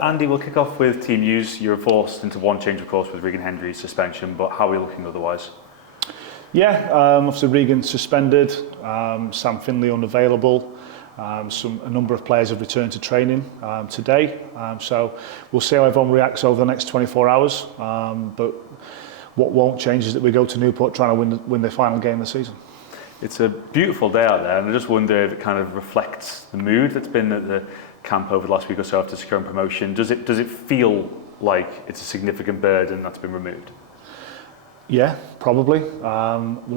Andy, we'll kick off with team news. You were forced into one change, of course, with Regan Hendry's suspension, but how are we looking otherwise? Yeah, obviously Regan suspended, Sam Finley unavailable. A number of players have returned to training today, so we'll see how everyone reacts over the next 24 hours. But what won't change is that we go to Newport trying to win the final game of the season. It's a beautiful day out there, and I just wonder if it kind of reflects the mood that's been at the camp over the last week or so after securing promotion. Does it feel like it's a significant burden that's been removed? Yeah, probably.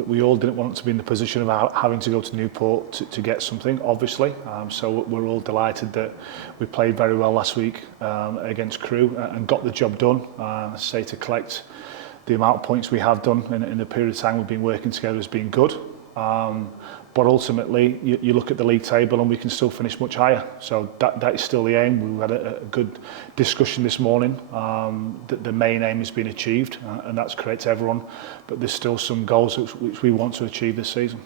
We all didn't want to be in the position of having to go to Newport to get something, obviously. So we're all delighted that we played very well last week against Crewe and got the job done. Say to collect the amount of points we have done in the period of time we've been working together has been good. But ultimately, you look at the league table and we can still finish much higher. So that is still the aim. We had a good discussion this morning. The main aim has been achieved, and that's correct to everyone. But there's still some goals which we want to achieve this season.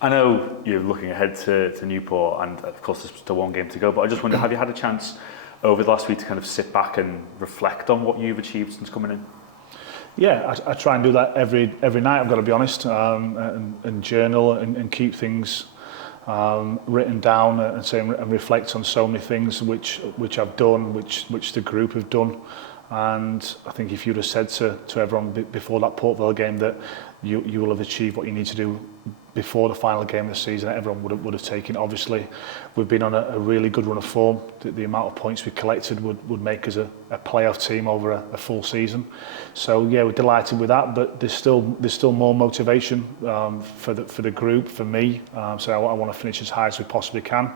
I know you're looking ahead to Newport, and of course there's still one game to go. But I just wonder, have you had a chance over the last week to kind of sit back and reflect on what you've achieved since coming in? Yeah, I try and do that every night, I've got to be honest, and journal and keep things written down and reflect on so many things which I've done, which the group have done. And I think if you'd have said to everyone before that Port Vale game that you will have achieved what you need to do before the final game of the season, everyone would have taken it. Obviously, we've been on a really good run of form. The amount of points we collected would make us a playoff team over a full season. So yeah, we're delighted with that. But there's still more motivation for the group, for me. So I want to finish as high as we possibly can.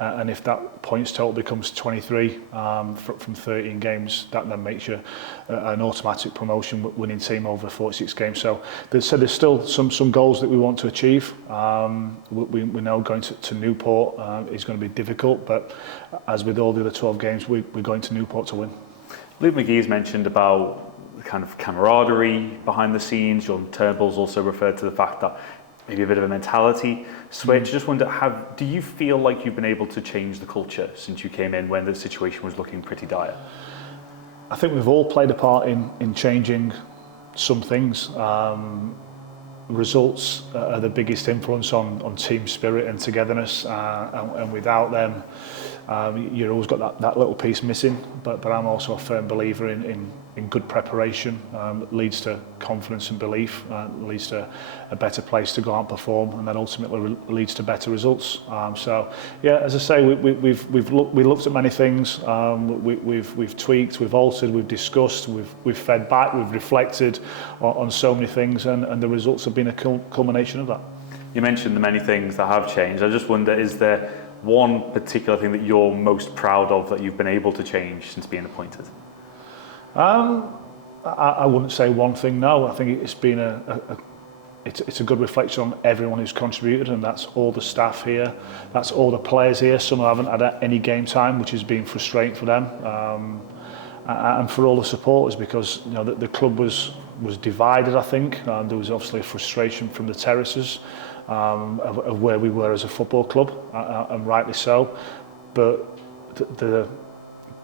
And if that points total becomes 23 from 13 games, that then makes you an automatic promotion winning team over 46 games. So there's still some goals that we want to achieve. We know going to Newport is going to be difficult, but as with all the other 12 games, we're going to Newport to win. Luke McGee's mentioned about the kind of camaraderie behind the scenes. John Turnbull's also referred to the fact that maybe a bit of a mentality switch. I just wonder, do you feel like you've been able to change the culture since you came in when the situation was looking pretty dire? I think we've all played a part in changing some things. Results are the biggest influence on team spirit and togetherness, and without them, you've always got that little piece missing. But I'm also a firm believer in good preparation. Leads to confidence and belief, leads to a better place to go out and perform, and then ultimately leads to better results. So yeah, as I say, we've looked at many things. We've tweaked, we've altered, we've discussed, we've fed back, we've reflected on so many things, and the results have been a culmination of that. You mentioned the many things that have changed. I just wonder, is there one particular thing that you're most proud of that you've been able to change since being appointed? I wouldn't say one thing, no. I think it's been it's a good reflection on everyone who's contributed, and that's all the staff here, that's all the players here. Some haven't had any game time, which has been frustrating for them, and for all the supporters, because the club was divided. I think there was obviously a frustration from the terraces of where we were as a football club, and rightly so. But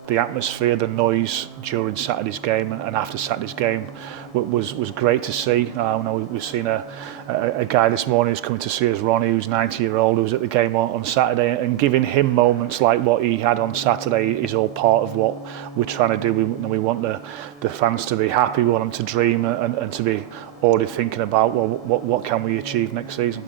the atmosphere, the noise during Saturday's game and after Saturday's game was great to see. We've seen a guy this morning who's coming to see us, Ronnie, who's 90-year-old, who was at the game on Saturday, and giving him moments like what he had on Saturday is all part of what we're trying to do. We want the fans to be happy, we want them to dream and to be already thinking about, well, what can we achieve next season.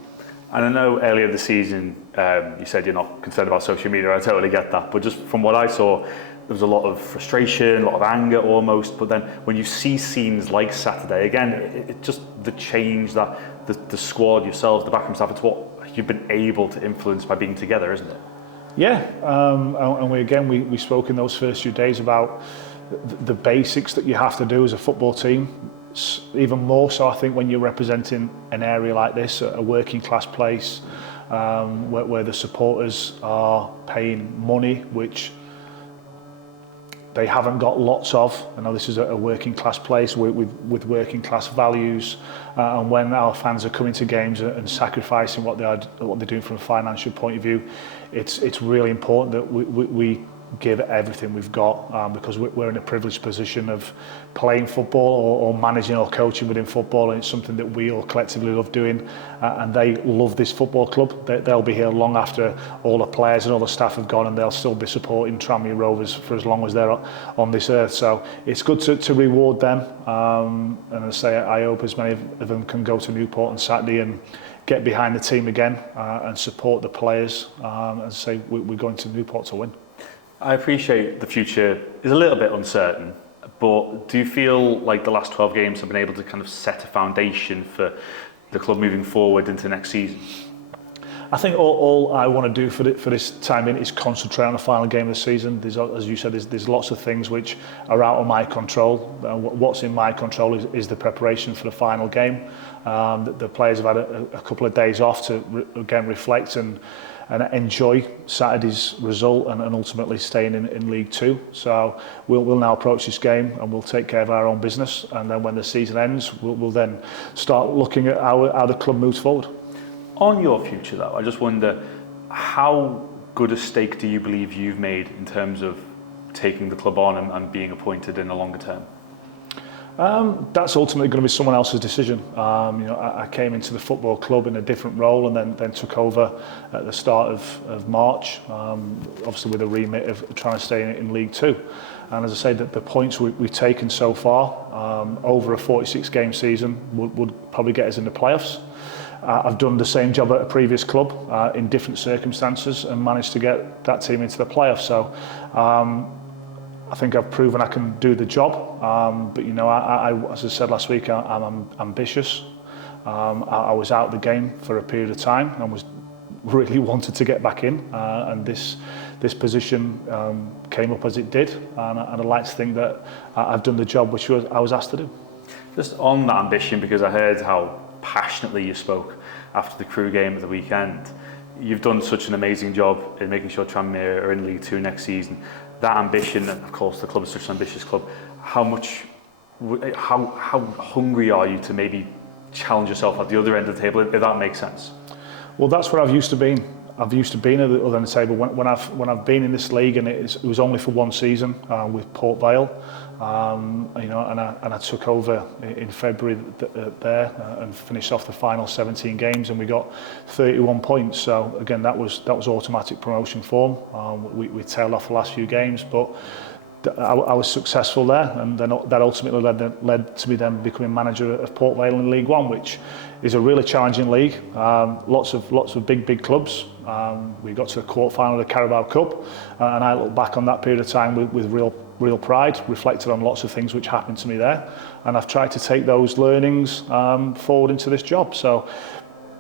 And I know earlier this season, you said you're not concerned about social media. I totally get that. But just from what I saw, there was a lot of frustration, a lot of anger almost. But then when you see scenes like Saturday, again, it just the change that the squad, yourselves, the backroom staff, it's what you've been able to influence by being together, isn't it? Yeah, and we spoke in those first few days about the basics that you have to do as a football team. Even more so, I think, when you're representing an area like this, a working class place, where the supporters are paying money, which they haven't got lots of. I know this is a working class place with working class values, and when our fans are coming to games and sacrificing what they're doing from a financial point of view, it's really important that we give everything we've got, because we're in a privileged position of playing football or managing or coaching within football, and it's something that we all collectively love doing, and they love this football club. They'll be here long after all the players and all the staff have gone, and they'll still be supporting Tranmere Rovers for as long as they're on this earth. So it's good to reward them, and I say I hope as many of them can go to Newport on Saturday and get behind the team again, and support the players, and say we're going to Newport to win. I appreciate the future is a little bit uncertain, but do you feel like the last 12 games have been able to kind of set a foundation for the club moving forward into next season? I think all I want to do for this time in is concentrate on the final game of the season. There's, as you said, there's lots of things which are out of my control. What's in my control is the preparation for the final game. The players have had a couple of days off to again reflect and enjoy Saturday's result and ultimately staying in League Two. So we'll now approach this game and we'll take care of our own business, and then when the season ends, we'll then start looking at how the club moves forward. On your future though, I just wonder, how good a stake do you believe you've made in terms of taking the club on and being appointed in the longer term? That's ultimately going to be someone else's decision. I came into the football club in a different role and then took over at the start of March, obviously with a remit of trying to stay in League Two. And as I say, the points we've taken so far over a 46-game season would probably get us in the playoffs. I've done the same job at a previous club in different circumstances and managed to get that team into the playoffs. So I think I've proven I can do the job, but I as I said last week, I'm ambitious. I was out of the game for a period of time and was really wanted to get back in, and this position came up as it did, and I'd like to think that I've done the job which I was asked to do. Just on that ambition, because I heard how passionately you spoke after the Crewe game at the weekend. You've done such an amazing job in making sure Tranmere are in League Two next season. That ambition, and of course the club is such an ambitious club, how hungry are you to maybe challenge yourself at the other end of the table, if that makes sense? Well, that's what I've used to be. I've used to be at the other end of the table when I've been in this league, and it was only for one season with Port Vale, and I took over in February there and finished off the final 17 games, and we got 31 points. So again, that was automatic promotion form. We tailed off the last few games, but I was successful there, and then that ultimately led to me then becoming manager of Port Vale in League One, which is a really challenging league. Lots of big clubs. We got to the quarter-final of the Carabao Cup, and I look back on that period of time with real pride, reflected on lots of things which happened to me there, and I've tried to take those learnings forward into this job. So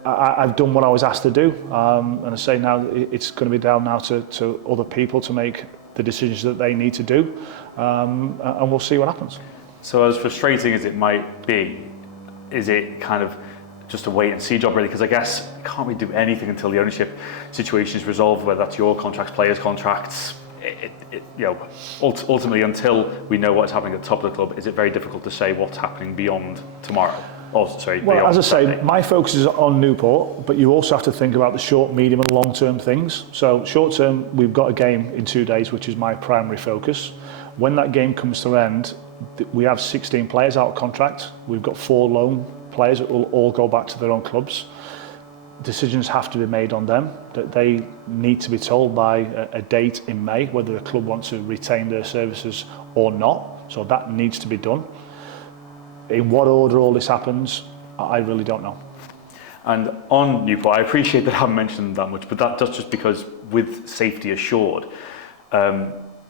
I've done what I was asked to do, and I say now it's going to be down now to other people to make the decisions that they need to do, and we'll see what happens. So as frustrating as it might be, is it kind of just a wait and see job really? Because I guess you can't really do anything until the ownership situation is resolved, whether that's your contracts, players' contracts. Ultimately, until we know what's happening at the top of the club, is it very difficult to say what's happening beyond tomorrow? Well, as I say, my focus is on Newport, but you also have to think about the short, medium and long-term things. So short-term, we've got a game in 2 days, which is my primary focus. When that game comes to an end, we have 16 players out of contract. We've got 4 loan players that will all go back to their own clubs. Decisions have to be made on them, that they need to be told by a date in May whether the club wants to retain their services or not. So that needs to be done. In what order all this happens, I really don't know. And on Newport, I appreciate that I haven't mentioned that much, but that's just because with safety assured,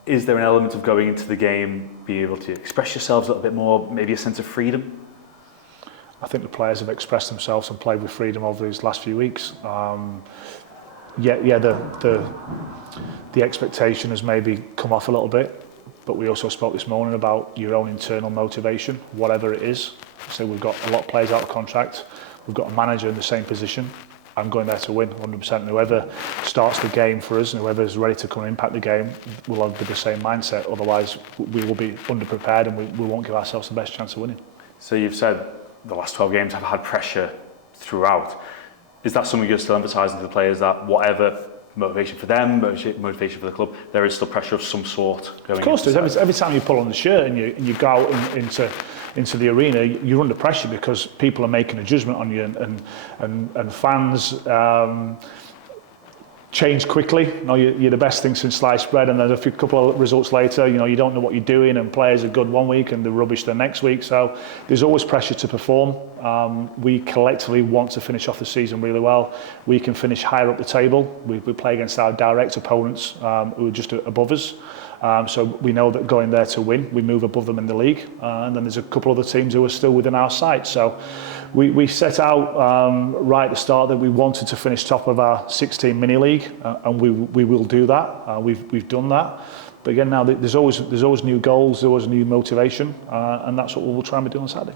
is there an element of going into the game, being able to express yourselves a little bit more, maybe a sense of freedom? I think the players have expressed themselves and played with freedom over these last few weeks. The expectation has maybe come off a little bit, but we also spoke this morning about your own internal motivation, whatever it is. So we've got a lot of players out of contract. We've got a manager in the same position. I'm going there to win 100%. And whoever starts the game for us and whoever's ready to come and impact the game will have the same mindset. Otherwise, we will be underprepared and we won't give ourselves the best chance of winning. So you've said the last 12 games have had pressure throughout. Is that something you're still emphasising to the players, that whatever motivation for them, motivation for the club. There is still pressure of some sort going. Of course, there's every time you pull on the shirt and you go out into the arena, you're under pressure because people are making a judgment on you, and fans change quickly. You know, you're the best thing since sliced bread, and then a couple of results later, you know, you don't know what you're doing, and players are good one week and they're rubbish the next week. So there's always pressure to perform. We collectively want to finish off the season really well. We can finish higher up the table. We play against our direct opponents who are just above us. So we know that going there to win, we move above them in the league, and then there's a couple other teams who are still within our sight. So we set out right at the start that we wanted to finish top of our 16 mini league, and we will do that. We've done that. But again, now there's always new goals, there's always new motivation, and that's what we'll try and do on Saturday.